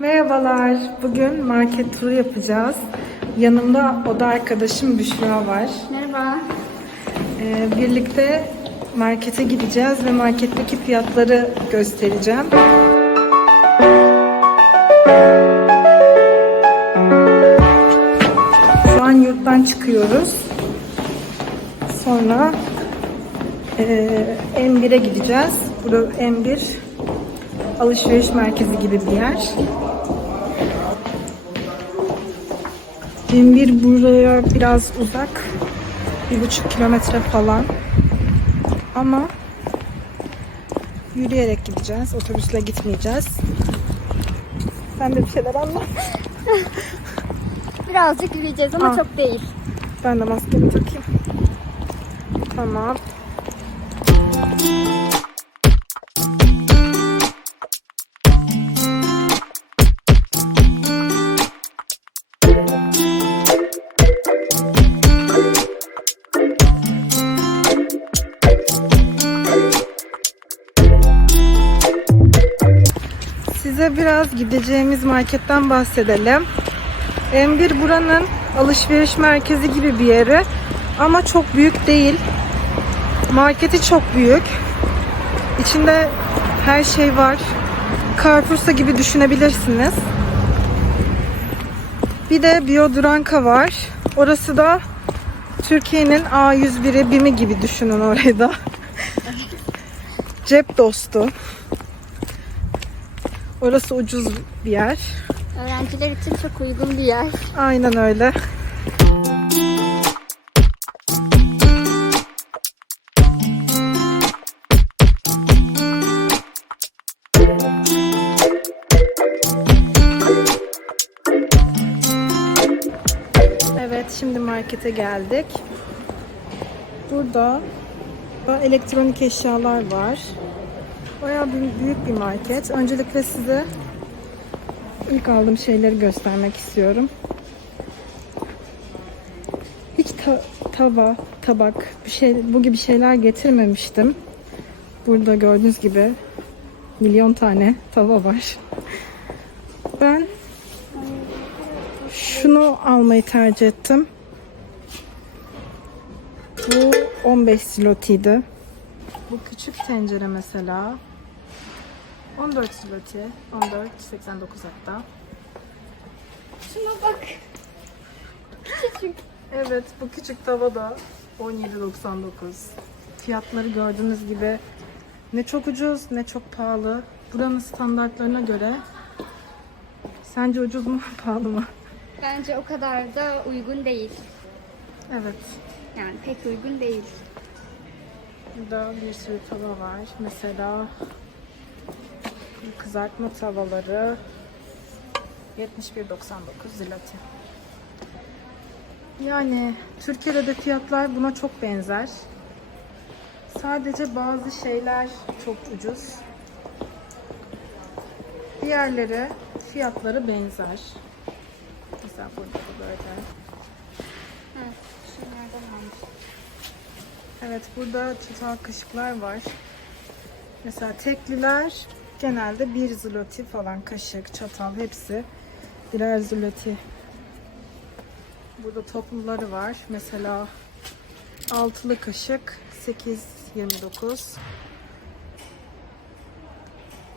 Merhabalar. Bugün market turu yapacağız. Yanımda oda arkadaşım Büşra var. Merhaba. Ee, birlikte markete gideceğiz ve marketteki fiyatları göstereceğim. Şu an yurttan çıkıyoruz. Sonra eee M1'e gideceğiz. Burada M1 alışveriş merkezi gibi bir yer. M1 buraya biraz uzak. Bir buçuk kilometre falan. Ama yürüyerek gideceğiz. Otobüsle gitmeyeceğiz. Sen de bir şeyler anlat. Birazcık yürüyeceğiz ama Aa. çok değil. Ben de maskemi takayım. Tamam. Biraz gideceğimiz marketten bahsedelim. M1 buranın alışveriş merkezi gibi bir yeri ama çok büyük değil. Marketi çok büyük. İçinde her şey var. Carrefour'sa gibi düşünebilirsiniz. Bir de Bioduranka var. Orası da Türkiye'nin A101'i BİM'i gibi düşünün orayı da. Cep dostu. Orası ucuz bir yer. Öğrenciler için çok uygun bir yer. Aynen öyle. Evet, şimdi markete geldik. Burada da elektronik eşyalar var. Bayağı büyük bir market. Öncelikle size İlk aldığım şeyleri göstermek istiyorum. Hiç ta- tava, tabak, bir şey, bu gibi şeyler getirmemiştim. Burada gördüğünüz gibi milyon tane tava var. Ben şunu almayı tercih ettim. Bu 15 zlotiydi. Bu küçük tencere mesela 14 zloty. 14.89 hatta. Şuna bak. Küçücük. Evet bu küçük tava da 17.99. Fiyatları gördüğünüz gibi ne çok ucuz ne çok pahalı. Buranın standartlarına göre sence ucuz mu pahalı mı? Bence o kadar da uygun değil. Evet. Yani pek uygun değil. Burada bir sürü tava var. Mesela kızartma tavaları 71.99 zloty. Yani Türkiye'de de fiyatlar buna çok benzer. Sadece bazı şeyler çok ucuz. Diğerleri fiyatları benzer. Mesela burada da böyle. Ha, şunlardan almış. Evet burada çatal kaşıklar var. Mesela tekliler genelde bir zloty falan kaşık, çatal hepsi birer zloty. Burada topluları var. Mesela altılı kaşık 8.29.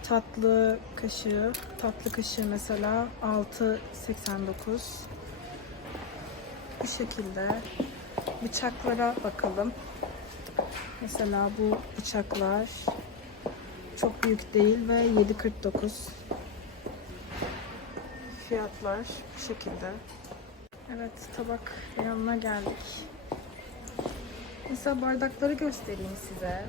Tatlı kaşığı, tatlı kaşığı mesela 6.89. Bu şekilde. Bıçaklara bakalım. Mesela bu bıçaklar çok büyük değil ve 7.49 fiyatlar bu şekilde. Evet tabak yanına geldik. Mesela bardakları göstereyim size.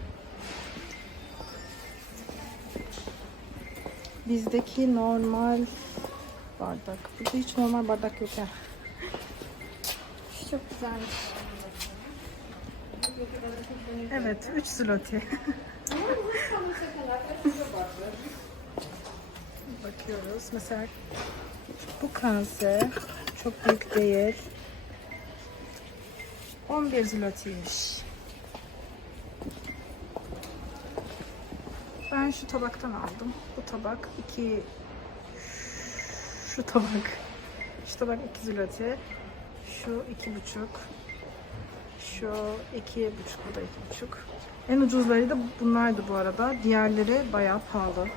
Bizdeki normal bardak. Burada hiç normal bardak yok ya. Şu çok güzelmiş. Evet 3 zloty. Bakıyoruz. Mesela bu kase çok büyük değil. 11 zlotiymiş. Ben şu tabaktan aldım. Bu tabak 2 Şu tabak. Şu tabak 2 zloty. Şu iki buçuk. Şu iki buçuk. Bu da iki buçuk. En ucuzları da bunlardı bu arada. Diğerleri bayağı pahalı.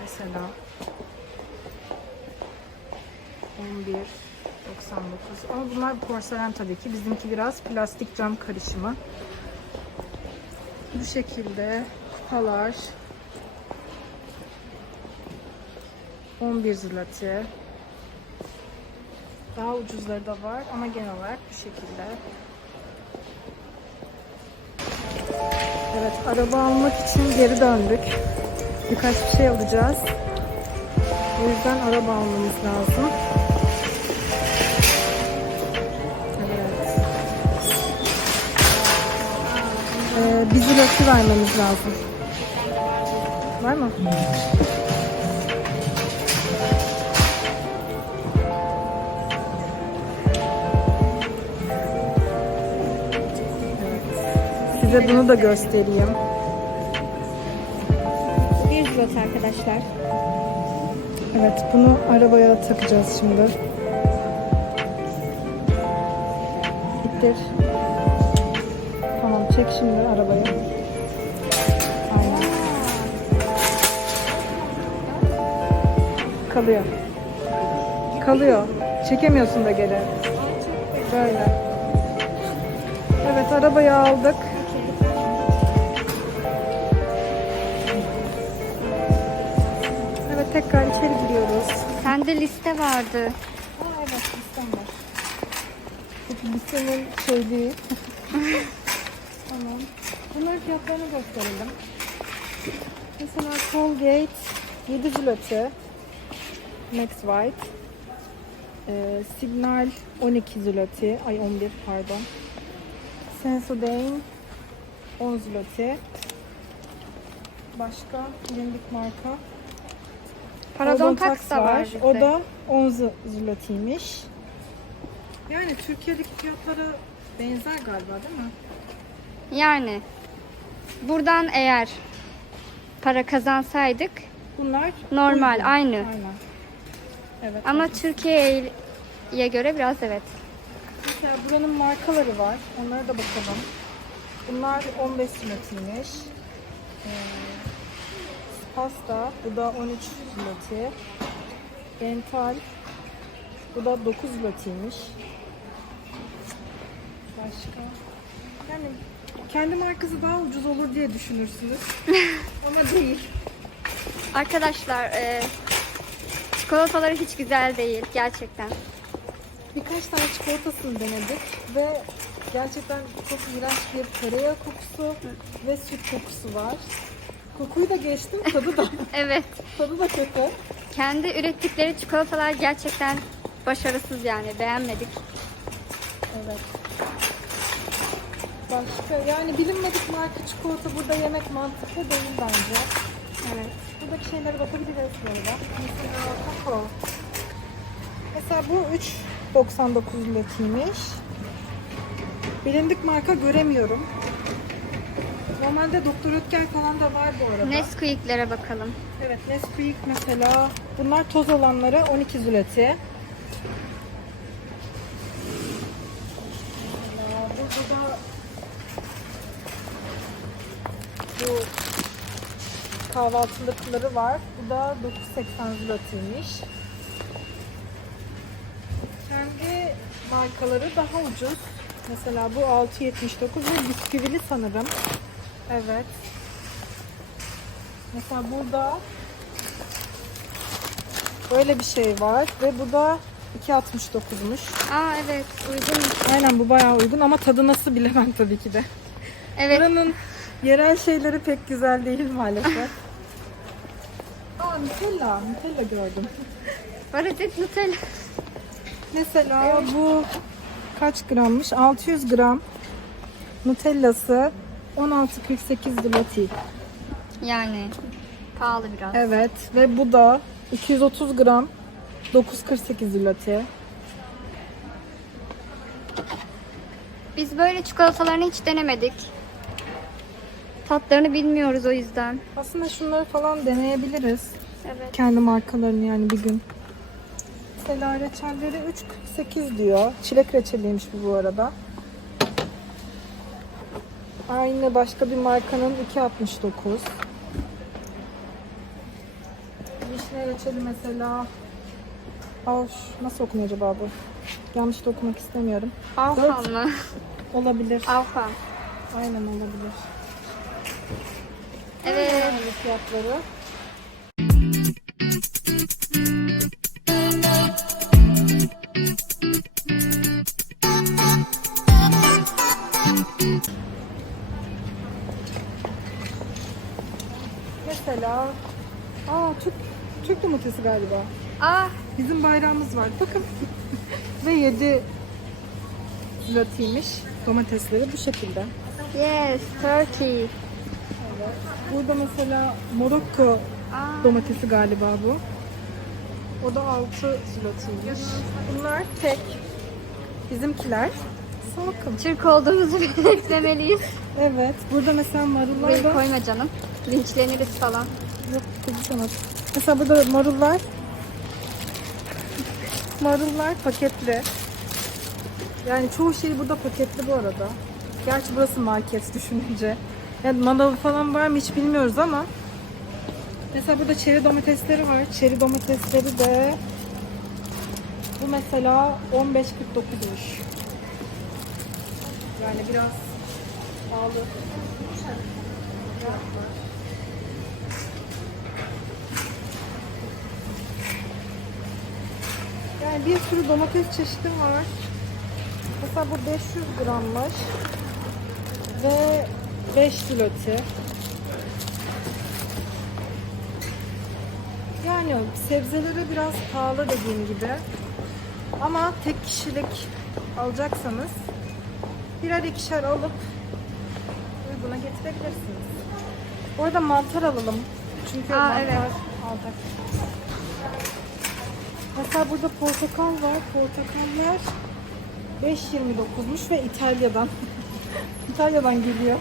Mesela 11 99 ama bunlar porselen tabii ki. Bizimki biraz plastik cam karışımı. Bu şekilde kupalar 11 zloty. Daha ucuzları da var ama genel olarak bu şekilde. Evet, araba almak için geri döndük. Birkaç bir şey alacağız. O yüzden araba almamız lazım. Evet. Ee, bizi vermemiz lazım. Var mı? Size bunu da göstereyim. 1 zlot arkadaşlar. Evet, bunu arabaya takacağız şimdi. İttir. Tamam, çek şimdi arabayı. Aynen. Kalıyor. Kalıyor. Çekemiyorsun da geri. Böyle. Evet, arabayı aldık. Sende liste vardı. Aa evet listem var. Peki listenin şey değil. tamam. Bunların fiyatlarını gösterelim. Mesela Colgate 7 zloty. Max White. Ee, Signal 12 zloty. Ay 11 pardon. Sensodyne 10 zloty. Başka bilindik marka. Paradon Tax Tax da var. O bizde. da 10 zlotiymiş. Yani Türkiye'deki fiyatlara benzer galiba değil mi? Yani buradan eğer para kazansaydık Bunlar Normal, uygun. aynı. Aynen. Evet. ama Türkiye'ye göre biraz evet. Mesela buranın markaları var. Onlara da bakalım. Bunlar 15 zlotiymiş. Ee, pasta. Bu da 13 zloty. Dental. Bu da 9 zlotiymiş. Başka. Yani kendi markası daha ucuz olur diye düşünürsünüz. Ama değil. Arkadaşlar e, çikolataları hiç güzel değil gerçekten. Birkaç tane çikolatasını denedik ve gerçekten çok iğrenç bir tereyağı kokusu ve süt kokusu var. Kokuyu da geçtim, tadı da Evet. tadı da kötü. Kendi ürettikleri çikolatalar gerçekten başarısız yani beğenmedik. Evet. Başka yani bilinmedik marka çikolata burada yemek mantıklı değil bence. Evet. Buradaki şeylere bakabiliriz böyle. Mesela kakao. Mesela bu 3.99 latiymiş. Bilindik marka göremiyorum. Normalde Doktor Ötker falan da var bu arada. Nesquik'lere bakalım. Evet Nesquik mesela. Bunlar toz olanları 12 zületi. Burada da bu kahvaltılıkları var. Bu da 9.80 zlotiymiş. Kendi markaları daha ucuz. Mesela bu 6.79 ve bisküvili sanırım. Evet. Mesela burada böyle bir şey var ve bu da 2.69'muş. Aa evet uygun. Aynen bu bayağı uygun ama tadı nasıl bilemem tabii ki de. Evet. Buranın yerel şeyleri pek güzel değil maalesef. Aa Nutella, Nutella gördüm. Var adet Nutella. Mesela bu kaç grammış? 600 gram Nutella'sı 16.48 zloty. Yani pahalı biraz. Evet ve bu da 230 gram 9.48 zloty. Biz böyle çikolatalarını hiç denemedik. Tatlarını bilmiyoruz o yüzden. Aslında şunları falan deneyebiliriz. Evet. Kendi markalarını yani bir gün. Mesela reçelleri 3.48 diyor. Çilek reçeliymiş bu bu arada. Aynı başka bir markanın 2.69. Vişne reçeli mesela. Aa, şu- nasıl okunuyor acaba bu? Yanlış da okumak istemiyorum. Alfan mı? Olabilir. Alfan. Aynen olabilir. Evet. Aynı fiyatları. Galiba. Aa, Bizim bayrağımız var. Bakın. Ve 7 zlotiymiş domatesleri bu şekilde. yes, Turkey. Burada mesela Morokko Aa, domatesi galiba bu. O da 6 zlotiymiş. Bunlar tek. Bizimkiler salkım. Türk olduğumuzu belirtmemeliyiz. Evet. Burada mesela marullar Burayı da... koyma canım. Linçleniriz falan. Yok kızı sanat. Mesela burada marullar. Marullar paketli. Yani çoğu şey burada paketli bu arada. Gerçi burası market düşününce. Yani manav falan var mı hiç bilmiyoruz ama. Mesela burada çeri domatesleri var. Çeri domatesleri de bu mesela 15.49'muş. Yani biraz pahalı. Yani bir sürü domates çeşidi var. Mesela bu 500 grammış. Ve 5 zloty. Yani sebzeleri biraz pahalı dediğim gibi. Ama tek kişilik alacaksanız birer ikişer alıp uyguna getirebilirsiniz. Bu arada mantar alalım. Çünkü Aa, mantar evet. aldık. Mesela burada portakal var. Portakallar 5.29'muş ve İtalya'dan. İtalya'dan geliyor.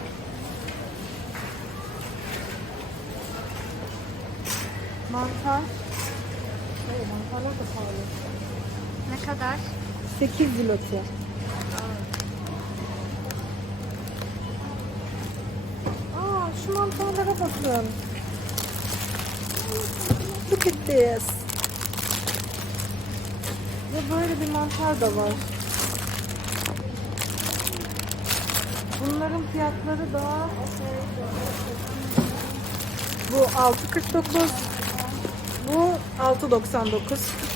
Mantar. Evet, mantarlar da pahalı. Ne kadar? 8 zloty. Aa, şu mantarlara bakın. Look at this. Ve böyle bir mantar da var. Bunların fiyatları da bu 6.49 bu 6.99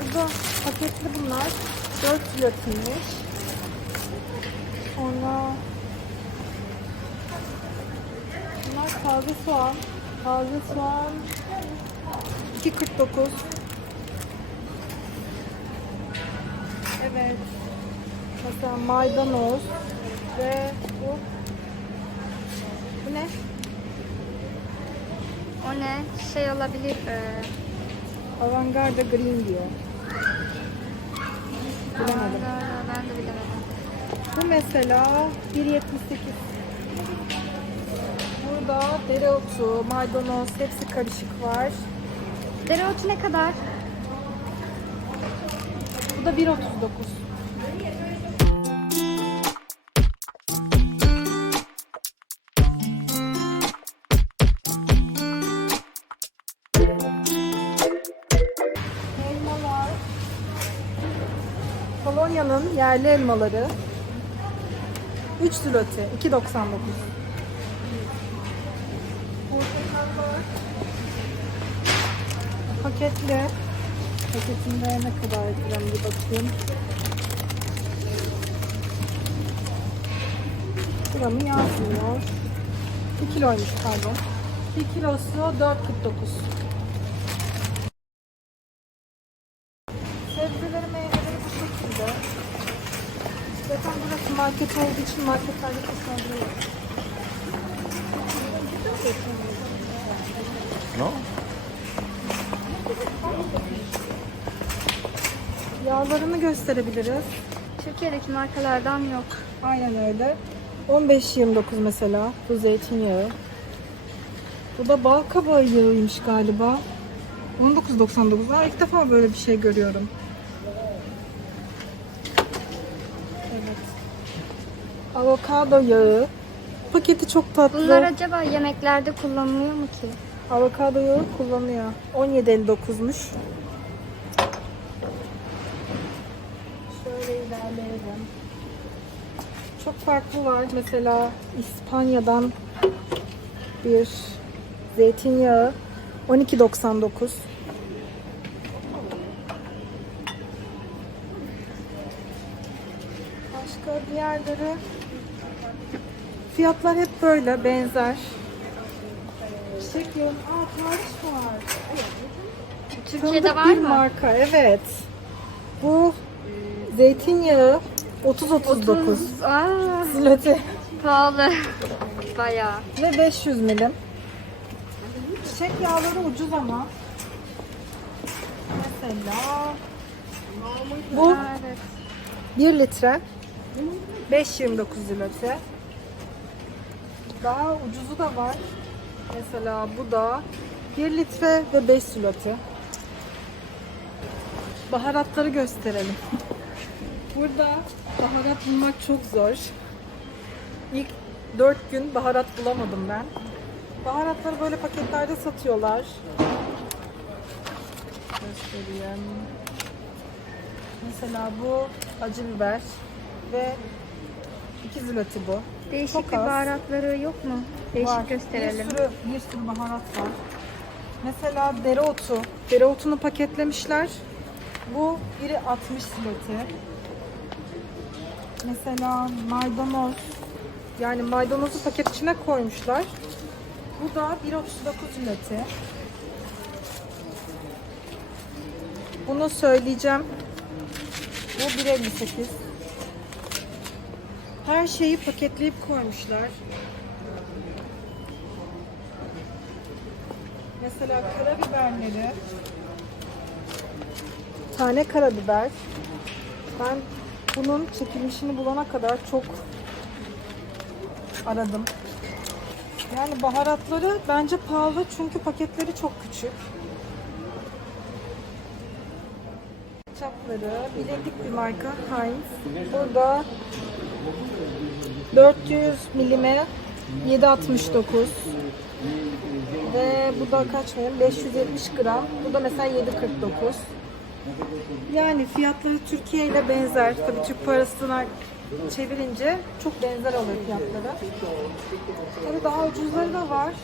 Burada paketli bunlar 4 zlotiymiş. Sonra bunlar taze soğan. Taze soğan 2.49. Evet. Mesela maydanoz ve bu bu ne? O ne? Şey olabilir. E, Avantgarde green diyor. Bilemedim. ben de bilemedim. Bu mesela 1.78. Burada dereotu, maydanoz hepsi karışık var. Dereotu ne kadar? Bu da 1.39. Elmalar. Polonya'nın yerli elmaları. 3 zloty, 2.99. Portakallar. Paketli. Paketinde ne kadar gram bir bakayım. Gramı yazmıyor. 1 kiloymuş pardon. 1 kilosu 4.49. Sebzeleri meyveleri bu şekilde. Zaten burası market olduğu için marketlerde kısmıyor. No? Yağlarını gösterebiliriz. Türkiye'deki markalardan yok. Aynen öyle. 15.29 mesela bu zeytinyağı. Bu da bal kabağı yağıymış galiba. 19.99. Aa, ilk defa böyle bir şey görüyorum. Evet. Avokado yağı. Paketi çok tatlı. Bunlar acaba yemeklerde kullanılıyor mu ki? Avokado yağı kullanıyor. 17.59'muş. Şöyle ilerleyelim. Çok farklı var. Mesela İspanya'dan bir zeytinyağı 12.99. Başka diğerleri fiyatlar hep böyle benzer. Yağı. Aa tarih var. Türkiye'de Tanıdık var bir mı? marka evet. Bu zeytinyağı 30-39 30. Aa, pahalı. Bayağı. ve 500 milim. Çiçek yağları ucuz ama. Mesela bu Aa, evet. 1 litre 5.29 zloty. Daha ucuzu da var. Mesela bu da 1 litre ve 5 zloty. Baharatları gösterelim. Burada baharat bulmak çok zor. İlk 4 gün baharat bulamadım ben. Baharatları böyle paketlerde satıyorlar. Göstereyim. Mesela bu acı biber ve 2 zloty bu. Değişik Çok bir az. baharatları yok mu? Değişik Var. gösterelim. Bir sürü, bir sürü baharat var. Mesela dereotu. Dereotunu paketlemişler. Bu biri 60 zloty. Mesela maydanoz. Yani maydanozu paket içine koymuşlar. Bu da 1.39 zloty. Bunu söyleyeceğim. Bu 1.58. Her şeyi paketleyip koymuşlar. Mesela karabiberleri tane karabiber ben bunun çekilmişini bulana kadar çok aradım. Yani baharatları bence pahalı çünkü paketleri çok küçük. Çapları bilindik bir marka Heinz. Burada 400 milime 7.69 ve bu da kaç mı? 570 gram. Bu da mesela 7.49. Yani fiyatları Türkiye ile benzer. Tabii Türk parasına çevirince çok benzer oluyor fiyatları. Tabii daha ucuzları da var.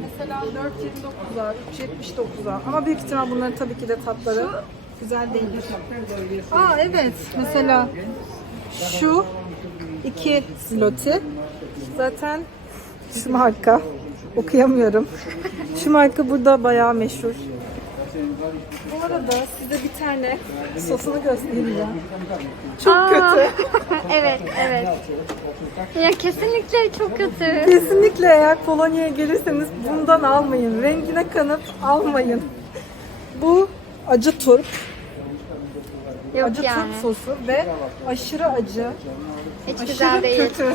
Mesela 4.29'a, 3.79'a. Ama büyük ihtimal bunların tabii ki de tatları güzel değildir. Aa evet. Mesela şu 2 zloty. Zaten şu marka. Okuyamıyorum. Şu marka burada bayağı meşhur. Bu arada size bir tane sosunu göstereceğim. Çok Aa, kötü. evet, evet. Ya kesinlikle çok kötü. Kesinlikle eğer Polonya'ya gelirseniz bundan almayın. Rengine kanıp almayın. Bu acı turp. Yok acı yani. turp sosu ve aşırı acı. Hiç aşırı güzel değil. kötü.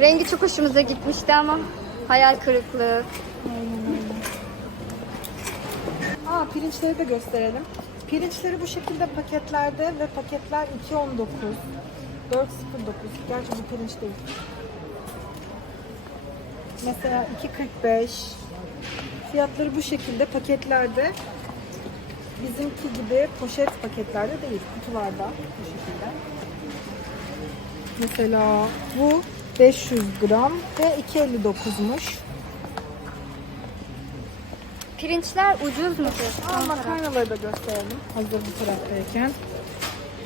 Rengi çok hoşumuza gitmişti ama hayal kırıklığı. Aa pirinçleri de gösterelim. Pirinçleri bu şekilde paketlerde ve paketler 2.19. 4.09. Gerçi bu pirinç değil. Mesela 2.45. Fiyatları bu şekilde paketlerde. Bizimki gibi poşet paketlerde değil, kutularda bu şekilde. Mesela bu 500 gram ve 2.59'muş. Pirinçler ucuz mudur? Aa, makarnaları da gösterelim hazır bu taraftayken.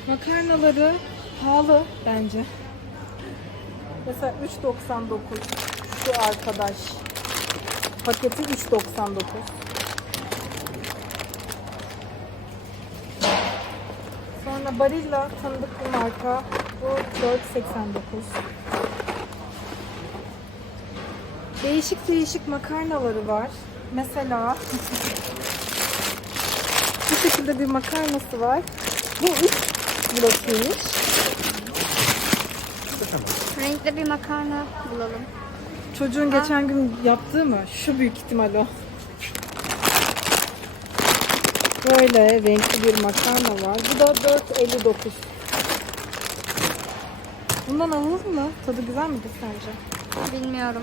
Makarnaları pahalı bence. Mesela 3.99 şu arkadaş. Paketi 3.99. Sonra Barilla tanıdık bir marka. Bu 4.89. Değişik değişik makarnaları var. Mesela Bu şekilde bir makarnası var. Bu üç blokiymiş. Renkli bir makarna bulalım. Çocuğun geçen gün yaptığı mı? Şu büyük ihtimal o. Böyle renkli bir makarna var. Bu da 4.59. Bundan alınır mı? Tadı güzel midir sence? Bilmiyorum.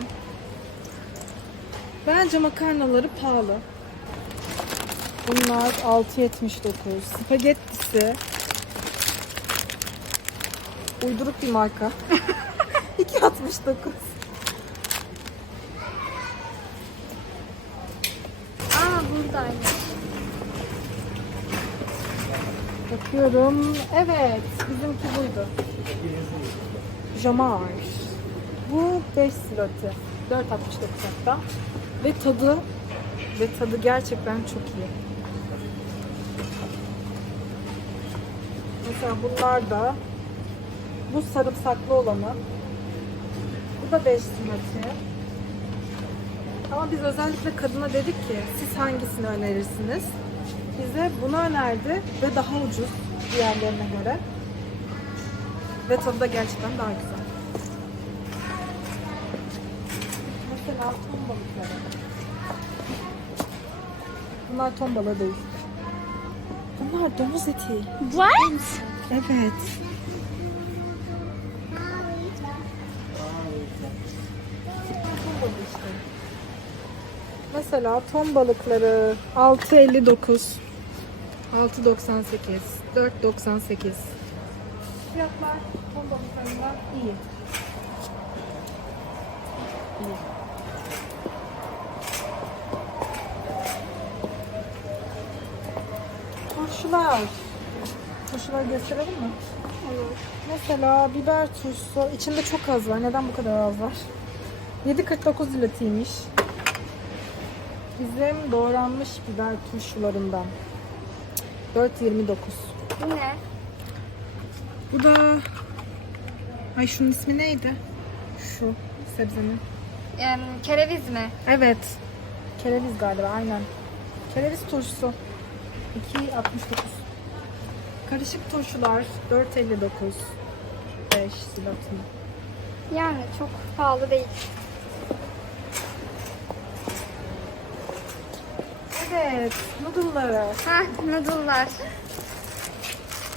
Bence makarnaları pahalı. Bunlar 6.79. Spagettisi. Uyduruk bir marka. 2.69. Aa buradaymış. Bakıyorum. Evet. Bizimki buydu. Jamar. Bu 5 sloti. 4.69 hatta. Ve tadı ve tadı gerçekten çok iyi. Mesela bunlar da bu sarımsaklı olanı. Bu da 5 sloti. Ama biz özellikle kadına dedik ki siz hangisini önerirsiniz? Bize bunu önerdi ve daha ucuz diğerlerine göre. Ve tadı da gerçekten daha güzel. Ton balıkları. Bunlar ton balığı değil. Bunlar domuz eti. What? Evet. Mesela ton balıkları 6.59 6.98 4.98 Fiyatlar ton balıklarından iyi. İyi. Turşular. Turşuları gösterelim mi? Olur. Mesela biber turşusu. içinde çok az var. Neden bu kadar az var? 7.49 liratıymış. Bizim doğranmış biber turşularından. 4.29. Bu ne? Bu da... Ay şunun ismi neydi? Şu sebzenin. Em, kereviz mi? Evet. Kereviz galiba aynen. Kereviz turşusu. 2.69. Karışık turşular 4.59. 5 zloty. Yani çok pahalı değil. Evet, noodle'ları. Heh, noodle'lar.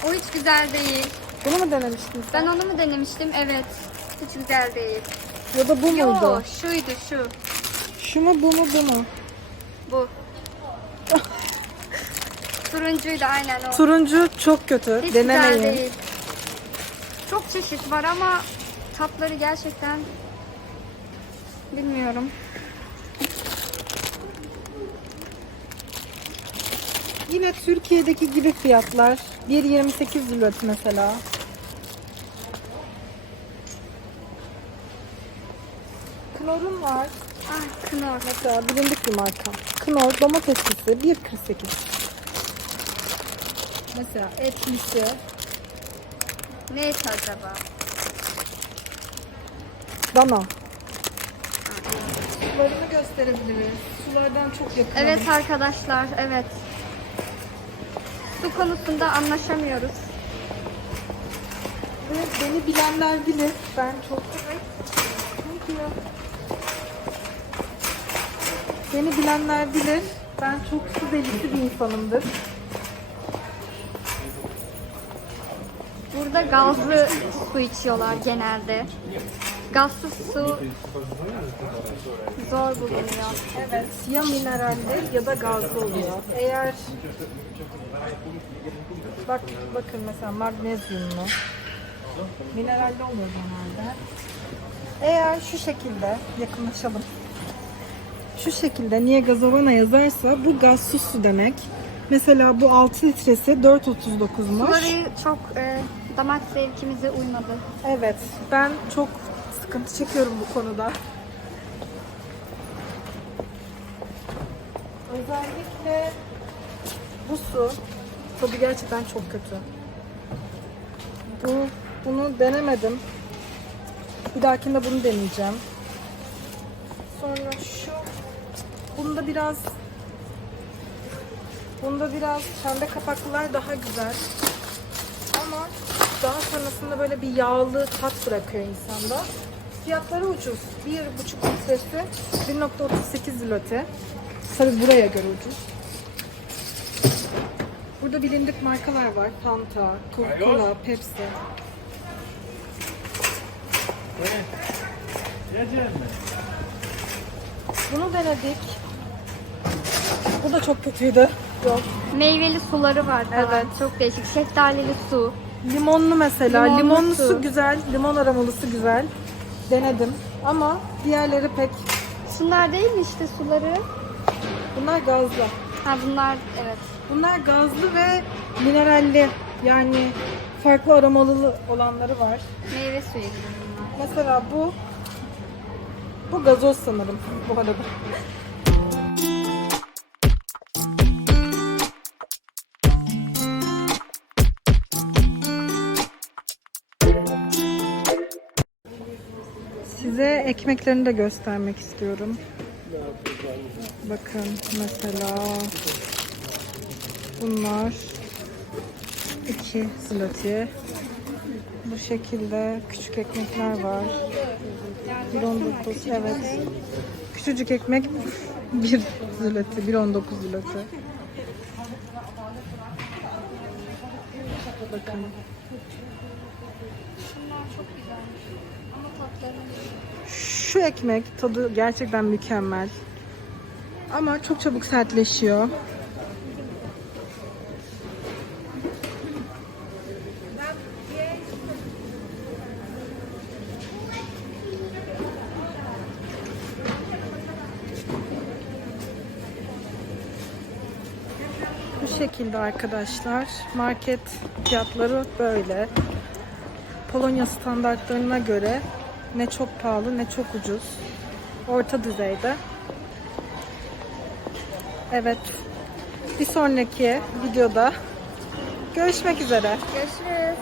O hiç güzel değil. Bunu mu denemiştin sen? Ben onu mu denemiştim? Evet. Hiç güzel değil. Ya da bu muydu? Yo, şuydu şu. Şu mu bu mu bu mu? Bu. Turuncuydu aynen o. Turuncu çok kötü. Hiç Denemeyin. güzel değil. Çok çeşit var ama tatları gerçekten bilmiyorum. Yine Türkiye'deki gibi fiyatlar. 1.28 zloty mesela. Knorr'un var. Ah knor. Mesela bilindik bir marka. Knorr domateslisi 1.48. Mesela etlisi Ne et acaba? dana. Sularını gösterebiliriz. Sulardan çok yakın. Evet arkadaşlar, evet. Su konusunda anlaşamıyoruz. Ve beni bilenler bilir. Ben çok... Thank you. Beni bilenler bilir. Ben çok su delisi bir insanımdır. Burada gazlı su içiyorlar genelde. Gazsız su zor bulunuyor. Evet. Ya mineralli ya da gazlı oluyor. Eğer bak bakın mesela magnezyumlu mineralli oluyor genelde. Eğer şu şekilde yakınlaşalım. Şu şekilde niye gazovana yazarsa bu gazsız su demek. Mesela bu 6 litresi 4.39'muş. Suları çok e, damak zevkimize uymadı. Evet, ben çok sıkıntı çekiyorum bu konuda. Özellikle bu su tadı gerçekten çok kötü. Bu bunu denemedim. Bir dahakinde bunu deneyeceğim. Sonra şu bunda biraz Bunda biraz pembe kapaklılar daha güzel. Ama daha sonrasında böyle bir yağlı tat bırakıyor insanda. Fiyatları ucuz. 1,5 litresi 1.38 zloty. Tabi buraya göre ucuz. Burada bilindik markalar var. Fanta, Coca-Cola, Pepsi. Bunu denedik. Bu da çok kötüydü. Yok. Meyveli suları var falan. Evet. Çok değişik. Şeftalili su. Limonlu mesela. Limonlu Limonlu su. su. güzel. Limon aromalısı güzel. Denedim. Ama diğerleri pek. Şunlar değil mi işte suları? Bunlar gazlı. Ha bunlar evet. Bunlar gazlı ve mineralli. Yani farklı aromalı olanları var. Meyve suyu gibi bunlar. Mesela bu bu gazoz sanırım bu arada. Size ekmeklerini de göstermek istiyorum. Bakın mesela bunlar 2 zloty. Bu şekilde küçük ekmekler var. 1.19 evet. Küçücük ekmek 1 zloty, 1.19 zloty. Bakın. Çok güzel. Ama tatları Şu ekmek tadı gerçekten mükemmel. Ama çok çabuk sertleşiyor. Şekilde arkadaşlar. Market fiyatları böyle. Polonya standartlarına göre ne çok pahalı ne çok ucuz. Orta düzeyde. Evet. Bir sonraki videoda görüşmek üzere. Görüşürüz.